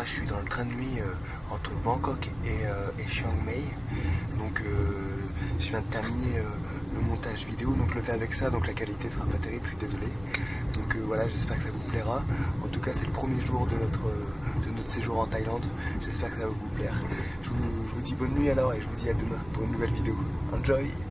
là je suis dans le train de nuit entre Bangkok et Chiang Mai. Donc je viens de terminer le montage vidéo, donc je le fais avec ça, donc la qualité sera pas terrible, je suis désolé. Donc voilà, j'espère que ça vous plaira. En tout cas c'est le premier jour de notre séjour en Thaïlande, j'espère que ça va vous plaire. Je vous dis bonne nuit alors et je vous dis à demain pour une nouvelle vidéo. Enjoy!